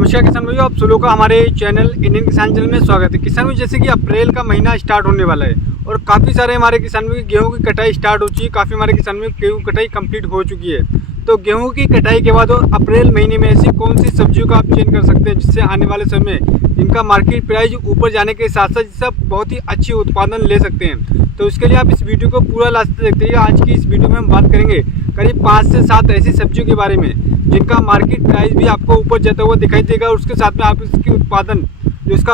नमस्कार किसान भाइयों, आप सभी का हमारे चैनल इंडियन किसान चैनल में स्वागत है। किसान भाई, जैसे कि अप्रैल का महीना स्टार्ट होने वाला है और काफ़ी सारे हमारे किसान भाई गेहूं की कटाई स्टार्ट हो चुकी है। काफ़ी हमारे किसान भाई गेहूं कटाई कंप्लीट हो चुकी है। तो गेहूं की कटाई के बाद और अप्रैल महीने में ऐसी कौन सी सब्जियों का आप चयन कर सकते हैं जिससे आने वाले समय इनका मार्केट प्राइस ऊपर जाने के साथ साथ जिससे आप बहुत ही अच्छी उत्पादन ले सकते हैं। तो इसके लिए आप इस वीडियो को पूरा लास्ट तक देखते रहिएगा। आज की इस वीडियो में हम बात करेंगे करीब 5 से 7 ऐसी सब्जियों के बारे में जिनका मार्केट प्राइस भी आपको ऊपर जाता हुआ दिखाई देगा और उसके साथ में आप इसका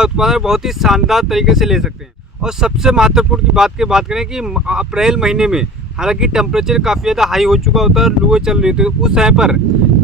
उत्पादन बहुत ही शानदार तरीके से ले सकते हैं। और सबसे महत्वपूर्ण की बात करें कि अप्रैल महीने में हालांकि टेम्परेचर काफ़ी ज़्यादा हाई हो चुका होता है, लुएं चल रही होती है, तो उस समय पर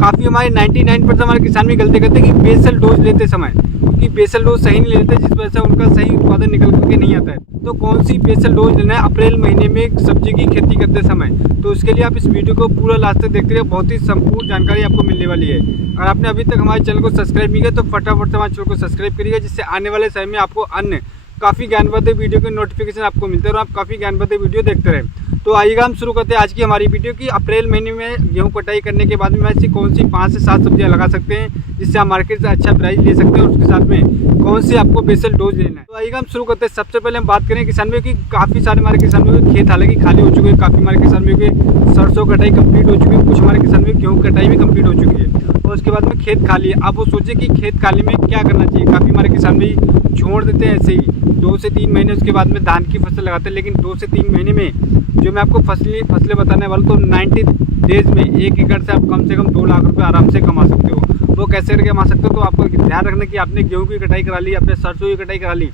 काफ़ी हमारे 99% हमारे किसान भी गलती करते हैं कि बेसल डोज लेते समय, क्योंकि बेसल डोज सही नहीं लेते जिस वजह से उनका सही उत्पादन निकल करके नहीं आता है। तो कौन सी बेसल डोज लेना है अप्रैल महीने में सब्जी की खेती करते समय, तो उसके लिए आप इस वीडियो को पूरा लास्ट तक देखते रहिए। बहुत ही संपूर्ण जानकारी आपको मिलने वाली है। अगर आपने अभी तक हमारे चैनल को सब्सक्राइब नहीं किया तो फटाफट से हमारे चैनल को सब्सक्राइब करिएगा, जिससे आने वाले समय में आपको अन्य काफ़ी ज्ञानवर्धक वीडियो के नोटिफिकेशन आपको मिलते हैं और आप काफ़ी ज्ञानवर्धक वीडियो देखते रहें। तो आइएगा हम शुरू करते हैं आज की हमारी वीडियो की। अप्रैल महीने में गेहूं कटाई करने के बाद में ऐसी कौन सी 5 से 7 सब्जियां लगा सकते हैं जिससे आप मार्केट से अच्छा प्राइस ले सकते हैं और उसके साथ में कौन सी आपको बेसल डोज लेना है। तो आइएगा हम शुरू करते हैं। सबसे पहले हम बात करें किसान भाइयों की। काफ़ी सारे हमारे किसान भाइयों के खेत हालांकि खाली हो चुके हैं। काफ़ी हमारे किसान भाइयों के सरसों कटाई कंप्लीट हो चुकी है, कुछ हमारे किसान भाइयों गेहूँ कटाई भी कंप्लीट हो चुकी है और उसके बाद में खेत खाली है। आप वो सोचिए कि खेत खाली में क्या करना चाहिए। काफ़ी हमारे किसान भाई छोड़ देते हैं ऐसे ही 2 से 3 महीने, उसके बाद में धान की फसल लगाते हैं। लेकिन 2 से 3 महीने में जो मैं आपको फसलें बताने वाला तो 90 डेज में 1 एकड़ से आप कम से कम 2 लाख रुपए आराम से कमा सकते हो। वो कैसे करके कमा सकते हो, तो आपको ध्यान रखना कि आपने गेहूं की कटाई करा ली, अपने सरसों की कटाई करा ली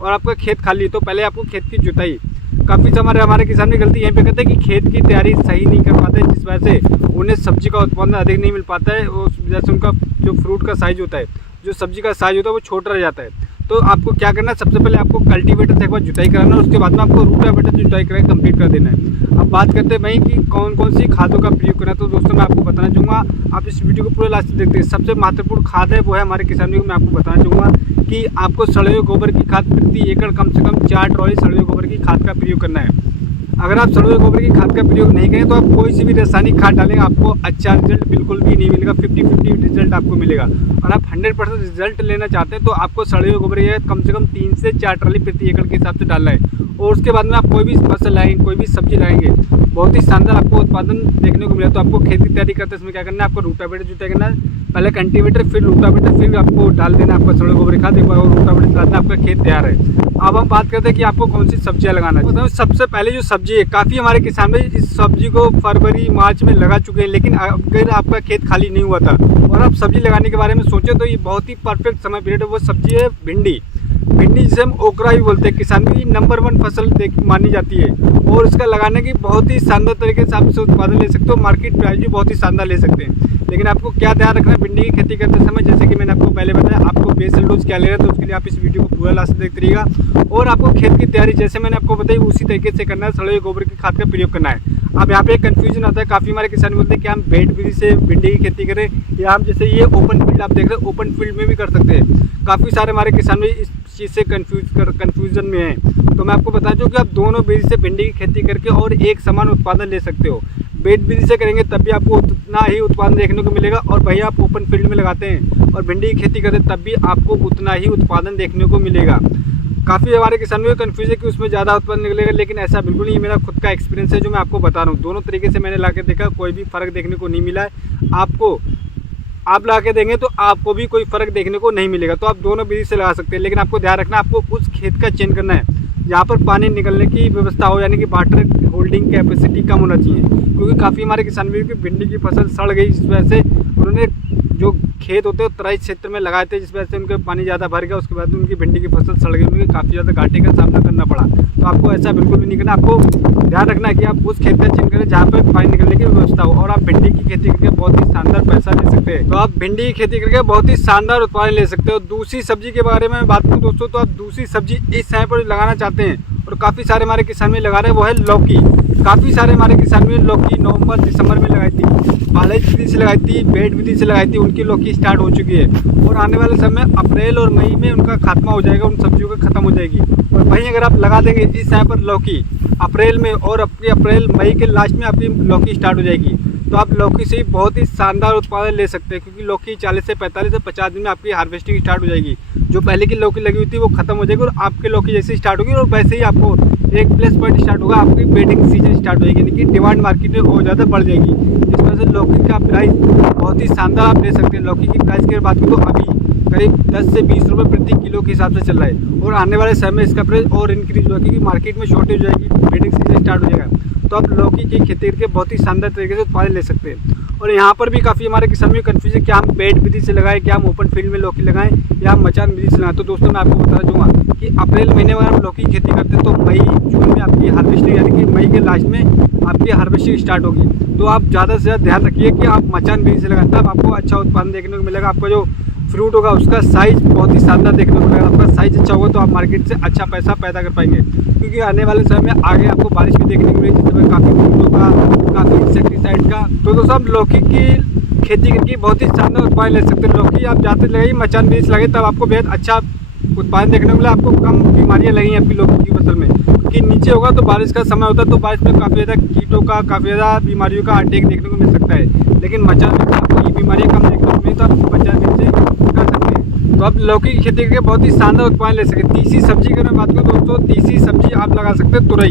और आपका खेत खाली, तो पहले आपको खेत की जुताई। काफ़ी हमारे किसान की गलती यहीं पे करते हैं कि खेत की तैयारी सही नहीं कर पाते, जिस वजह से उन्हें सब्जी का उत्पादन अधिक नहीं मिल पाता है। उस वजह से उनका जो फ्रूट का साइज होता है, जो सब्जी का साइज होता है वो छोटा रह जाता है। तो आपको क्या करना है, सबसे पहले आपको कल्टीवेटर से एक बार जुताई कराना है, उसके बाद में आपको रूटावेटर से जुताई करके कंप्लीट कर देना है। अब बात करते हैं भाई कि कौन कौन सी खादों का प्रयोग करना है। तो दोस्तों मैं आपको बताना चाहूँगा, आप इस वीडियो को पूरे लास्ट तक देखते हैं। सबसे महत्वपूर्ण खाद है वो है हमारे किसानों को मैं आपको बताना चाहूँगा कि आपको सड़े हुए गोबर की खाद प्रति एकड़ कम से कम 4 ट्रॉली सड़े हुए गोबर की खाद का प्रयोग करना है। अगर आप सड़े हुए गोबर की खाद का प्रयोग नहीं करें तो आप कोई सी भी रासायनिक खाद डालेंगे आपको अच्छा रिजल्ट बिल्कुल भी नहीं मिलेगा। 50-50 रिजल्ट आपको मिलेगा। और आप 100% रिजल्ट लेना चाहते हैं तो आपको सड़े हुए गोबर की कम से कम 3 से 4 ट्राली प्रति एकड़ के हिसाब से डालना है। और उसके बाद में आप कोई भी फसल लगाएंगे, कोई भी सब्जी लगाएंगे, बहुत ही शानदार आपको उत्पादन देखने को मिला। तो आपको खेती तैयारी करते समय क्या करना है, आपको रूटावेटर जुताई करना है। पहले कल्टीवेटर, फिर रूटावेटर, फिर आपको डाल देना आपका सड़े गोबर खाद, एक बार और रूटावेटर डालना, आपका खेत तैयार है। अब हम बात करते हैं कि आपको कौन सी सब्जियां लगाना है। तो सबसे पहले जो सब्जी है, काफ़ी हमारे किसान भाई इस सब्जी को फरवरी मार्च में लगा चुके हैं, लेकिन अगर आपका खेत खाली नहीं हुआ था और आप सब्जी लगाने के बारे में सोचे तो ये बहुत ही परफेक्ट समय पीरियड है। वो सब्जी है भिंडी। भिंडी जिसे हम ओकरा भी बोलते हैं, किसान की नंबर 1 फसल मानी जाती है और इसका लगाने की बहुत ही शानदार तरीके से आप इसे उत्पादन ले सकते हो। मार्केट प्राइस भी बहुत ही शानदार ले सकते हैं। लेकिन आपको क्या ध्यान रखना है भिंडी की खेती करते समय, जैसे कि मैंने आपको पहले बताया, आपको बेसल डोज क्या लेना है, तो उसके लिए आप इस वीडियो को पूरा लास्ट देखते रहिएगा। और आपको खेत की तैयारी जैसे मैंने आपको बताई उसी तरीके से करना है, सड़े हुए गोबर की खाद का प्रयोग करना है। अब यहाँ पे कन्फ्यूजन आता है, काफ़ी हमारे किसान बोलते हैं कि हम बेड विधि से भिंडी की खेती करें या हम जैसे ये ओपन फील्ड आप देख रहे हैं, ओपन फील्ड में भी कर सकते हैं। काफ़ी सारे हमारे किसान भी इस चीज़ से कन्फ्यूजन में हैं। तो मैं आपको बता दूं कि आप दोनों विधि से भिंडी की खेती करके और एक समान उत्पादन ले सकते हो। बेड विधि से करेंगे तब भी आपको उतना ही उत्पादन देखने को मिलेगा और वही आप ओपन फील्ड में लगाते हैं और भिंडी की खेती करते हैं तब भी आपको उतना ही उत्पादन देखने को मिलेगा। काफ़ी हमारे किसानों को कन्फ्यूज है कि उसमें ज़्यादा उत्पादन निकलेगा, लेकिन ऐसा बिल्कुल नहीं। मेरा खुद का एक्सपीरियंस है जो मैं आपको बता रहा हूँ। दोनों तरीके से मैंने ला के देखा, कोई भी फ़र्क देखने को नहीं मिला है। आप ला के देंगे तो आपको भी कोई फ़र्क देखने को नहीं मिलेगा। तो आप दोनों विधि से लगा सकते हैं, लेकिन आपको ध्यान रखना आपको उस खेत का चयन करना है जहाँ पर पानी निकलने की व्यवस्था हो, यानी कि वाटर होल्डिंग कैपेसिटी कम होना चाहिए। क्योंकि काफ़ी हमारे किसान भी की भिंडी की फसल सड़ गई, जिस वजह से उन्होंने जो खेत होते हैं तराई क्षेत्र में लगाए थे, जिस वजह से उनके पानी ज़्यादा भर गया, उसके बाद उनकी भिंडी की फसल सड़ गई, उन्हें काफ़ी ज़्यादा घाटे का सामना करना पड़ा। तो आपको ऐसा बिल्कुल भी नहीं करना। आपको ध्यान रखना है कि आप उस खेत का चयन करें जहाँ पर पानी निकलने की व्यवस्था हो और आप भिंडी की खेती करके बहुत ही शानदार पैसा ले सकते हैं। तो आप भिंडी की खेती करके बहुत ही शानदार उत्पादन ले सकते हो। दूसरी सब्जी के बारे में बात करूँ दोस्तों, तो आप दूसरी सब्जी इस समय पर लगाना चाहते हैं और काफ़ी सारे हमारे किसान में लगा रहे हैं, वो है लौकी। काफ़ी सारे हमारे किसान में लौकी नवंबर दिसंबर में लगाई थी, पालज विधि से लगाई थी, बेड विधि से लगाई थी, उनकी लौकी स्टार्ट हो चुकी है और आने वाले समय अप्रैल और मई में उनका खात्मा हो जाएगा, उन सब्जियों का खत्म हो जाएगी। और वहीं अगर आप लगा देंगे इस समय पर लौकी अप्रैल में और अप्रैल मई के लास्ट में आपकी लौकी स्टार्ट हो जाएगी, तो आप लौकी से ही बहुत ही शानदार उत्पादन ले सकते हैं, क्योंकि लौकी 40 से 45 से 50 दिन में आपकी हार्वेस्टिंग स्टार्ट हो जाएगी। जो पहले की लौकी लगी हुई थी वो खत्म हो जाएगी और आपके लौकी जैसे स्टार्ट होगी और वैसे ही आपको एक प्लस पॉइंट स्टार्ट होगा, आपकी वेटिंग सीजन स्टार्ट हो जाएगी, यानी कि डिमांड मार्केट में और ज़्यादा बढ़ जाएगी। इस वजह से लौकी का प्राइस बहुत ही शानदार आप ले सकते हैं। लौकी की प्राइस की बात करें तो अभी करीब 10 से 20 रुपये प्रति किलो के हिसाब से चल रहा है और आने वाले समय में इसका प्राइस और इंक्रीज होगा, क्योंकि मार्केट में शॉर्टेज हो जाएगी, वेटिंग सीजन स्टार्ट हो जाएगा। तो आप लौकी की खेती करके बहुत ही शानदार तरीके से उत्पादन ले सकते हैं। और यहाँ पर भी काफ़ी हमारे किसान में कन्फ्यूजन है कि हम बेड विधि से लगाएं, क्या हम ओपन फील्ड में लौकी लगाएं या हम मचान विधि से लगाएं। तो दोस्तों मैं आपको बता दूंगा कि अप्रैल महीने में अगर हम लौकी की खेती करते हैं तो मई जून में आपकी हार्वेस्टिंग, यानी कि मई के लास्ट में आपकी हार्वेस्टिंग स्टार्ट होगी। तो आप ज़्यादा से ज़्यादा ध्यान रखिए कि आप मचान विधि से लगाएं, तब आपको अच्छा उत्पादन देखने को मिलेगा। आपका जो फ्रूट होगा उसका साइज़ बहुत ही शानदार देखने को मिलेगा। आपका साइज़ अच्छा होगा तो आप मार्केट से अच्छा पैसा पैदा कर पाएंगे, क्योंकि आने वाले समय में आगे आपको बारिश भी देखने को मिलेगी, जिसमें काफ़ी फ्रूटों का, काफ़ी इंसेक्टिसाइड का। तो दोस्तों आप लौकी की खेती करके बहुत ही शानदार उत्पादन ले सकते हैं। लौकी आप जाते लगाइए, मचान बीज लगाइए, तब आपको बेहद अच्छा उत्पादन देखने को मिला। आपको कम बीमारियाँ लगी आपकी लौकी की फसल में, क्योंकि नीचे होगा तो बारिश का समय होता है, तो बारिश में काफ़ी ज़्यादा कीटों का, काफ़ी ज़्यादा बीमारियों का अटैक देखने को मिल सकता है। लेकिन मचान बीज से आपको ये बीमारियाँ कम देखने को मिली, तो आप मचान बीज से कर सकते हैं। तो आप लौकी की खेती करके बहुत ही शानदार उत्पादन ले सकते हैं। तीसरी सब्जी की मैं बात करूँ दोस्तों, तीसरी सब्जी आप लगा सकते हैं तुरई।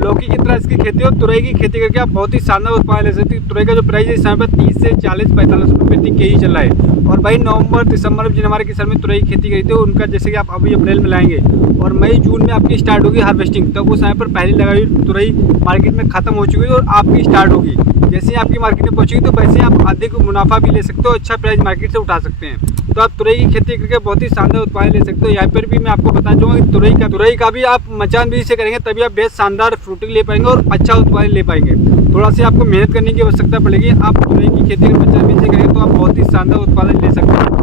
लौकी की तरह इसकी खेती हो, तुरई की खेती करके आप बहुत ही शानदार उत्पादन ले सकते हैं। तुरई का जो प्राइस है इस समय पर 30 से 40-45 रुपये प्रति केजी चल रहा है। और भाई नवंबर दिसंबर में जिन हमारे किसान में तुरई की खेती करी थी उनका जैसे कि आप अभी अप्रैल में लाएंगे और मई जून में आपकी स्टार्ट होगी हार्वेस्टिंग, तब उस समय पर पहले लगाई तुरई मार्केट में खत्म हो चुकी है और आपकी स्टार्ट होगी। जैसे ही आपकी मार्केट में पहुंचेगी तो वैसे ही आप अधिक मुनाफा भी ले सकते हो, अच्छा प्राइस मार्केट से उठा सकते हैं। तो आप तुरई की खेती करके बहुत ही शानदार उत्पादन ले सकते हो। यहाँ पर भी मैं आपको बता दूंगा कि तुरई का भी आप मचान बीज से करेंगे तभी आप बेहद शानदार फ्रूटिंग ले पाएंगे और अच्छा उत्पादन ले पाएंगे। थोड़ा सी आपको मेहनत करने की आवश्यकता पड़ेगी। आप तुरई की खेती अगर मचान बीज से करेंगे तो आप बहुत ही शानदार उत्पादन ले सकते हैं।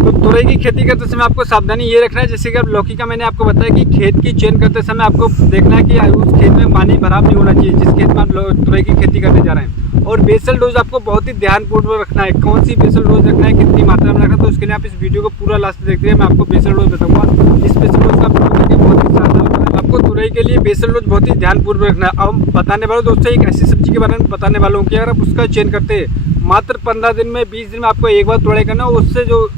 तो तुरई की खेती करते समय आपको सावधानी ये रखना है, जैसे कि अब लौकी का मैंने आपको बताया कि खेत की चयन करते समय आपको देखना है कि उस खेत में पानी भराव नहीं होना चाहिए जिस खेत में आप तुरई की खेती करने जा रहे हैं। और बेसल डोज आपको बहुत ही ध्यानपूर्वक रखना है, कौन सी बेसल डोज रखना है, कितनी मात्रा में रखना है। तो उसके लिए आप इस वीडियो को पूरा लास्ट देखते हैं, मैं आपको बेसल डोज बताऊंगा। इस बेसल डोज का प्रयोग करके बहुत ही शानदार होता है। आपको तुरई के लिए बेसल डोज बहुत ही ध्यानपूर्वक रखना है। अब बताने वालों दोस्तों एक ऐसी सब्जी के बारे में बताने वालों कि अगर आप उसका चयन करते हैं मात्र 15 दिन में 20 दिन में आपको एक बार तुड़ाई करना है, उससे जो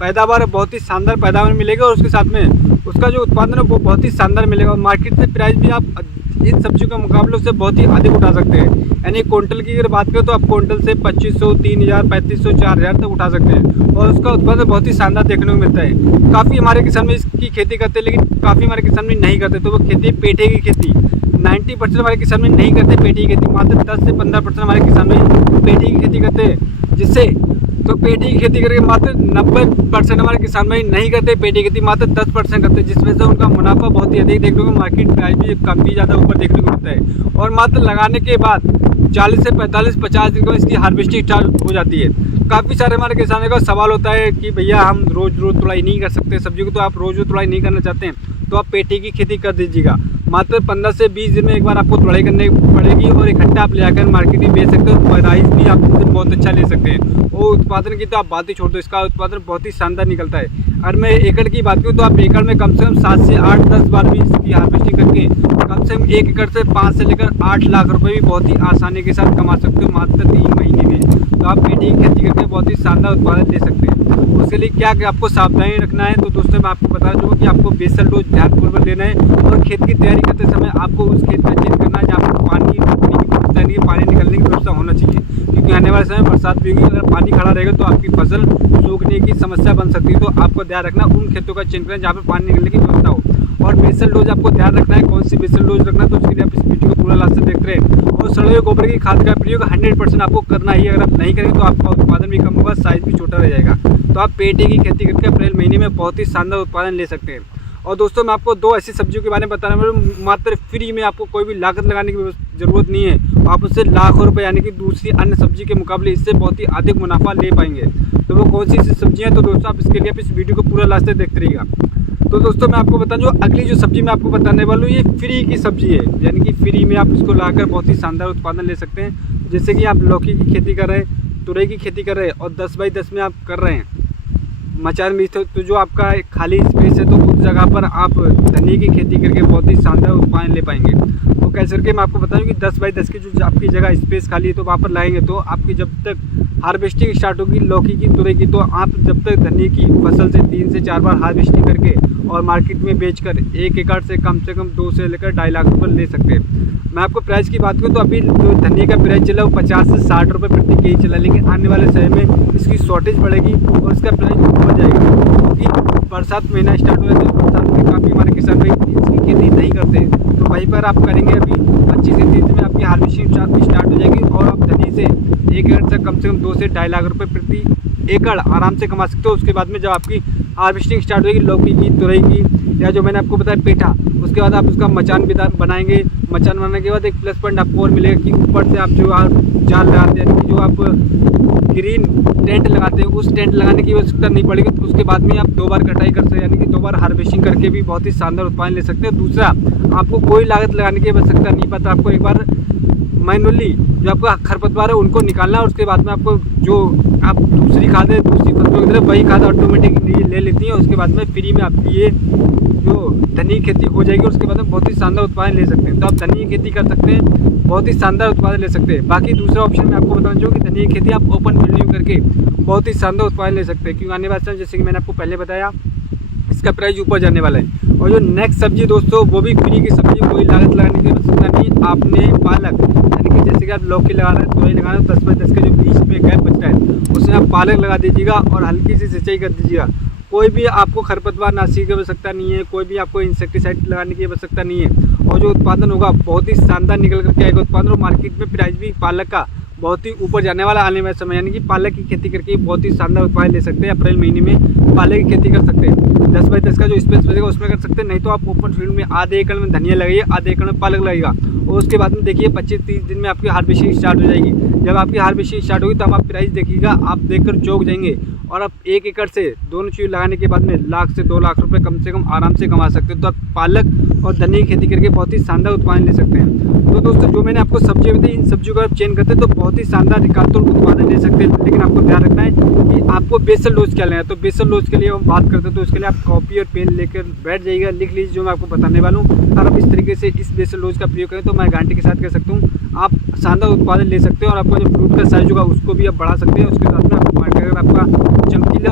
पैदावार है बहुत ही शानदार पैदावार मिलेगा और उसके साथ में उसका जो उत्पादन है वो बहुत ही शानदार मिलेगा। और मार्केट से प्राइस भी आप इन सब्जियों के मुकाबले से बहुत ही अधिक उठा सकते हैं। यानी क्विंटल की अगर बात करें तो आप क्विंटल से 2500, 3000, 3500, 4000 तक उठा सकते हैं और उसका उत्पादन बहुत ही शानदार देखने को मिलता है। काफ़ी हमारे किसान में इसकी खेती करते हैं, लेकिन काफ़ी हमारे किसान में नहीं करते। तो वो खेती पेठे की खेती 90% हमारे किसान में नहीं करते पेठी की खेती, मात्र 10 से 15% हमारे किसान में पेठी की खेती करते हैं। जिससे तो पेठी की खेती करके मात्र 90% हमारे किसान भाई नहीं करते पेठी की खेती, मात्र 10% करते हैं, जिस वजह से उनका मुनाफा बहुत ही अधिक देखने को, मार्केट प्राइस भी काफ़ी ज़्यादा ऊपर देखने को मिलता है। और मात्र लगाने के बाद 40 से 45-50 दिन में इसकी हार्वेस्टिंग स्टार्ट हो जाती है। काफ़ी सारे हमारे किसानों का सवाल होता है कि भैया हम रोज़ रोज़ तुड़ाई नहीं कर सकते सब्जी को, तो आप रोज़ रोज़ तुड़ाई नहीं करना चाहते हैं तो आप पेठी की खेती कर दीजिएगा। मात्र 15 से 20 दिन में एक बार आपको तुड़ाई करनी पड़ेगी और इकट्ठा आप ले आकर मार्केट में बेच सकते हो। प्राइस भी आप बहुत अच्छा ले सकते हैं। और उत्पादन की तो आप बात ही छोड़ दो, इसका उत्पादन बहुत ही शानदार निकलता है। अगर मैं एकड़ की बात करूँ तो आप एकड़ में कम से कम 7 से 8-10 बार भी इसकी हार्वेस्टिंग करके कम से कम 1 एकड़ से 5 से लेकर 8 लाख रुपए भी बहुत ही आसानी के साथ कमा सकते हो मात्र 3 महीने में। तो आप पेठी की खेती करके बहुत ही शानदार उत्पादन ले सकते हैं। उसके लिए क्या आपको सावधानी रखना है तो दोस्तों मैं आपको बता दूँगा कि आपको बेसल डोज ध्यानपूर्वक लेना है और खेत की तैयारी करते समय आपको उस खेत का चेंज करना है जहाँ पर पानी रुकने की व्यवस्था नहीं, पानी निकलने की व्यवस्था होना चाहिए, क्योंकि आने वाले समय बरसात भी होगी। अगर पानी खड़ा रहेगा तो आपकी फसल सूखने की समस्या बन सकती है। तो आपको ध्यान रखना उन खेतों का चयन करना जहाँ पर पानी निकलने की व्यवस्था हो। और बेसल डोज आपको ध्यान रखना है, कौन सी बेसल डोज रखना है, तो उसके लिए आप इस वीडियो को पूरा लास्ट से देखते रहें। और सड़े गोबर की खाद का प्रयोग 100% आपको करना ही, अगर आप नहीं करेंगे तो आपका उत्पादन भी कम होगा, साइज भी छोटा रह जाएगा। तो आप पेठी की खेती करके अप्रैल महीने में बहुत ही शानदार उत्पादन ले सकते हैं। और दोस्तों मैं आपको 2 ऐसी सब्जियों के बारे में बताने वाला हूँ, मात्र फ्री में, आपको कोई भी लागत लगाने की ज़रूरत नहीं है। आप उससे लाखों रुपए यानी कि दूसरी अन्य सब्जी के मुकाबले इससे बहुत ही अधिक मुनाफा ले पाएंगे। तो वो कौन सी सब्जियाँ, तो दोस्तों आप इसके लिए आप इस वीडियो को पूरा लास्ट तक देखते रहिएगा। तो दोस्तों मैं आपको बता दूं, अगली जो सब्जी मैं आपको बताने वाला हूँ ये फ्री की सब्जी है, यानी कि फ्री में आप इसको लाकर बहुत ही शानदार उत्पादन ले सकते हैं। जैसे कि आप लौकी की खेती कर रहे हैं, तुरई की खेती कर रहे हैं और 10 बाई 10 में आप कर रहे हैं मचान में, तो जो आपका खाली स्पेस है तो उस जगह पर आप धनिया की खेती करके बहुत ही शानदार उत्पादन ले पाएंगे। तो कैसे करके मैं आपको बताऊँ कि 10 बाई 10 की जो आपकी जगह स्पेस खाली है तो वहाँ पर लगाएंगे तो आपकी जब तक हार्वेस्टिंग स्टार्ट होगी लौकी की, तुरई की, तो आप जब तक धनिया की फसल से 3 से 4 बार हार्वेस्टिंग करके और मार्केट में बेचकर 1 एकड़ से कम 2 से लेकर 2.5 लाख रुपये ले सकते हैं। मैं आपको प्राइस की बात करूँ तो अभी जो धनिया का प्राइस चला वो 50 से 60 रुपये प्रति केजी चला, लेकिन आने वाले समय में इसकी शॉर्टेज बढ़ेगी और इसका प्राइस ऊपर जाएगा, क्योंकि बरसात महीना स्टार्ट हो जाता है। बरसात में काफ़ी हमारे किसान भाई इसकी खेती नहीं करते, तो वहीं पर आप करेंगे अभी 25 से 30 में आपकी हार्वेस्टिंग स्टार्ट हो जाएगी और आप धनिया से 1 एकड़ से कम 2 से 2.5 लाख रुपये प्रति एकड़ आराम से कमा सकते हो। उसके बाद में जब आपकी हार्वेस्टिंग स्टार्ट होगी लौकी की, तुरई की, या जो मैंने आपको बताया पेठा, उसके बाद आप उसका मचान भी बनाएंगे। मचान बनाने के बाद एक प्लस पॉइंट आपको और मिलेगा कि ऊपर से आप जो जाल लगाते हैं, जो आप ग्रीन टेंट लगाते हैं, उस टेंट लगाने की आवश्यकता नहीं पड़ेगी। तो उसके बाद में आप 2 बार कटाई कर सकते हैं, यानी कि 2 बार हार्वेस्टिंग करके भी बहुत ही शानदार उत्पादन ले सकते हैं। दूसरा, आपको कोई लागत लगाने की आवश्यकता नहीं पड़ता, आपको एक बार मैनुअली जो आपका खरपतवार है उनको निकालना है। उसके बाद में आपको जो आप दूसरी खाद है, दूसरी फसलों की तरह वही खाद ऑटोमेटिक ले लेती है। उसके बाद में फ्री में आपकी ये जो धनिया खेती हो जाएगी, उसके बाद में बहुत ही शानदार उत्पादन ले सकते हैं। तो आप धनिया खेती कर सकते हैं, बहुत ही शानदार उत्पादन ले सकते हैं। बाकी दूसरा ऑप्शन मैं आपको बताना चाहूँ कि धनिया खेती आप ओपन फील्ड में करके बहुत ही शानदार उत्पादन ले सकते हैं, क्योंकि आने वाले समय जैसे कि मैंने आपको पहले बताया इसका प्राइस ऊपर जाने वाला है। और जो नेक्स्ट सब्जी दोस्तों वो भी फ्री की सब्जी, कोई लागत लगाने की आवश्यकता नहीं। आपने पालक, यानी कि जैसे कि आप लौकी लगा रहे हैं, तुरई लगा रहे हैं, 10 बाई 10 का जो बीच में गैप बचता है उसमें आप पालक लगा दीजिएगा और हल्की सी सिंचाई कर दीजिएगा। कोई भी आपको खरपतवार नाशी की आवश्यकता नहीं है, कोई भी आपको इंसेक्टिसाइड लगाने की आवश्यकता नहीं है, और जो उत्पादन होगा बहुत ही शानदार निकल करके आएगा उत्पादन। और मार्केट में प्राइस भी पालक का बहुत ही ऊपर जाने वाला आने वाले समय, यानी कि पालक की खेती करके बहुत ही शानदार उत्पादन ले सकते हैं। अप्रैल महीने में पालक की खेती कर सकते हैं, 10 बाई 10 का जो स्पेस बचेगा उसमें कर सकते हैं। नहीं तो आप ओपन फील्ड में आधे एकड़ में धनिया लगाइए, आधे एकड़ में पालक लगेगा, और उसके बाद में देखिए 25-30 दिन में आपकी हार्वेस्टिंग स्टार्ट हो जाएगी। जब आपकी हार्वेस्टिंग स्टार्ट होगी तब आप प्राइस देखिएगा, आप देखकर चौंक जाएंगे। और आप 1 एकड़ से दोनों चीज़ लगाने के बाद में 1 लाख से 2 लाख रुपए कम से कम आराम से कमा सकते हो। तो आप पालक और धनिया की खेती करके बहुत ही शानदार उत्पादन ले सकते हैं। तो दोस्तों जो मैंने आपको सब्जियाँ बताई, इन सब्जियों को आप चेंज करते हैं तो बहुत ही शानदार निकालतोड़ उत्पादन ले सकते हैं। लेकिन आपको ध्यान रखना है कि आपको बेसल डोज क्या लेना है। तो बेसल डोज के लिए हम बात करते हैं तो उसके लिए आप कॉपी और पेन लेकर बैठ जाइएगा, लिख लीजिए जो मैं आपको बताने वाला हूँ। अगर आप इस तरीके से इस बेसल डोज का प्रयोग करें तो मैं गारंटी के साथ कह सकता हूँ आप शानदार उत्पादन ले सकते हैं। और आपका जो फ्रूट का साइज होगा उसको भी आप बढ़ा सकते हैं। उसके साथ में आपको अगर आपका चमकीला,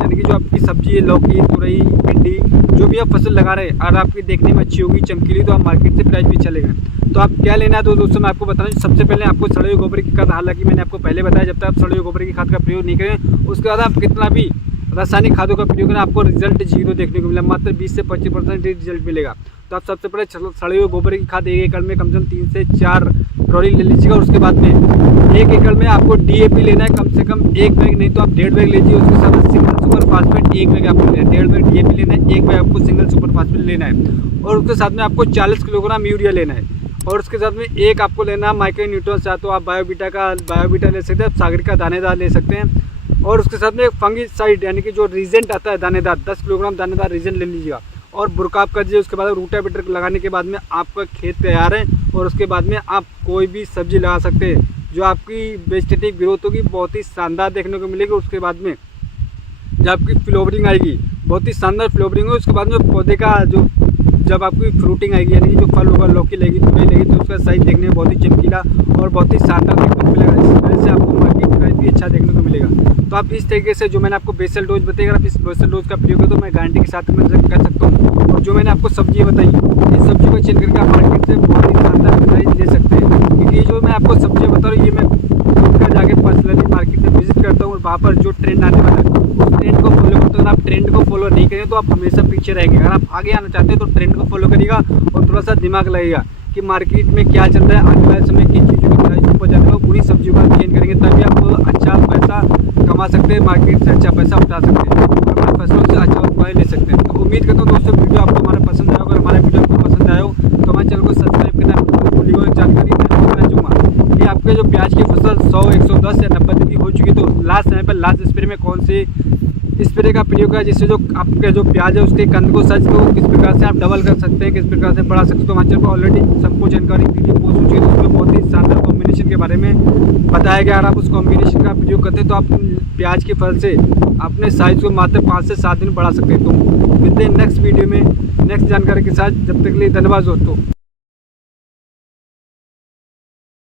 यानी कि जो आपकी सब्जी है, लौकी, तुरई, भिंडी, जो भी आप फसल लगा रहे हैं, अगर आपकी देखने में अच्छी होगी, चमकीली, तो आप मार्केट से प्राइस भी चलेगा। तो आप क्या लेना है तो दोस्तों मैं आपको बता रहा हूँ। सबसे पहले आपको सड़े हुए गोबर की खाद, हालांकि मैंने आपको पहले बताया जब तक आप सड़े हुए गोबर की खाद का प्रयोग नहीं करें उसके बाद आप कितना भी रासायनिक खादों का प्रयोग करें आपको रिजल्ट 0 देखने को मिला, मात्र 20 से 25% रिजल्ट मिलेगा। तो आप सबसे पहले सड़े हुए गोबर की खाद 1 एकड़ में कम से कम 3 से 4 ट्रॉली ले लीजिएगा। उसके बाद में 1 एकड़ में आपको DAP लेना है कम से कम 1 बैग, नहीं तो आप 1.5 बैग लीजिए। उसके साथ सिंगल सुपर फास्फेट 1 बैग आपको लेना है, 1.5 बैग DAP लेना है, 1 बैग आपको सिंगल सुपर फास्फेट लेना है। और उसके साथ में आपको 40 किलोग्राम यूरिया लेना है। और उसके साथ में एक आपको लेना माइक्रो न्यूट्रॉन, चाहे तो आप बायोबीटा ले सकते हैं, आप सागर का दानेदार ले सकते हैं। और उसके साथ में एक फंगिसाइड, यानी कि जो रीजेंट आता है दानेदार, 10 किलोग्राम दानेदार रीजेंट ले लीजिएगा और बुरकाप कर दीजिए। उसके बाद रूटावेटर लगाने के बाद में आपका खेत तैयार है। और उसके बाद में आप कोई भी सब्जी लगा सकते हैं, जो आपकी वेजिटेटिव ग्रोथ होगी बहुत ही शानदार देखने को मिलेगी। उसके बाद में जब आपकी फ्लोवरिंग आएगी, बहुत ही शानदार फ्लोवरिंग हो, उसके बाद में पौधे का जो जब आपकी फ्रूटिंग आएगी, यानी कि जो फल होगा, लौकी लगेगी, तुरई लगेगी, तो उसका साइज देखने में बहुत ही चमकीला और बहुत ही शानदार देखने को मिलेगा। इस वजह से आपको मार्केट प्राइस भी अच्छा देखने को मिलेगा। तो आप इस तरीके से जो मैंने आपको बेसल डोज बताई, अगर आप इस बेसल डोज का प्रयोग करें तो मैं गारंटी के साथ मैं कर सकता हूँ। और जो मैंने आपको सब्जी बताई, इस सब्जी को चेंज करके आप मार्केट से बहुत ही शानदार प्राइस ले सकते हैं। क्योंकि जो मैं आपको सब्जी बता रहा हूँ ये मैं खुद जाके पर्सनली मार्केट में विजिट करता हूँ और वहाँ पर जो ट्रेंड आने वाला है उस ट्रेंड को फॉलो करते हैं। अगर आप ट्रेंड को फॉलो नहीं करें तो आप हमेशा पीछे रहेंगे। अगर आप आगे आना चाहते हैं तो ट्रेंड को फॉलो करिएगा और थोड़ा सा दिमाग लगेगा कि मार्केट में क्या चल रहा है, आने वाले समय किन चीज़ों की प्राइस ऊपर जाने वाला, उन्हीं सब्जियों का चेंज करेंगे तभी आप अच्छा पैसा कमा सकते हैं, मार्केट से अच्छा पैसा उठा सकते हैं, अपने फसलों से अच्छा उत्पादन ले सकते हैं। तो उम्मीद करता हूँ दोस्तों वीडियो आपको हमारा पसंद आया। अगर हमारा वीडियो आपको पसंद आया हो तो हमारे चैनल को सब्सक्राइब करना भूलिएगा। जानकारी देना चाहूँगा कि आपके जो प्याज की फसल 100, 110 या 90 दिन की हो चुकी, तो लास्ट समय पर लास्ट स्प्रे में कौन से स्प्रे का प्रयोग है, जिससे जो आपके जो प्याज है उसके कंद को सच को किस प्रकार से आप डबल कर सकते हैं, किस प्रकार से बढ़ा सकते हो। तो हमारे चैनल पर ऑलरेडी सबको जानकारी वीडियो पोस्ट हो चुकी है, तो उसमें बहुत ही शानदार कॉम्बिनेशन के बारे में बताया गया। अगर आप उस कॉम्बिनेशन का प्रयोग करते हैं तो आप प्याज की फल से अपने साइज को मात्र 5 से 7 दिन बढ़ा सकते हैं। तो मिलते हैं नेक्स्ट वीडियो में नेक्स्ट जानकारी के साथ। जब तक के लिए धन्यवाद दोस्तों।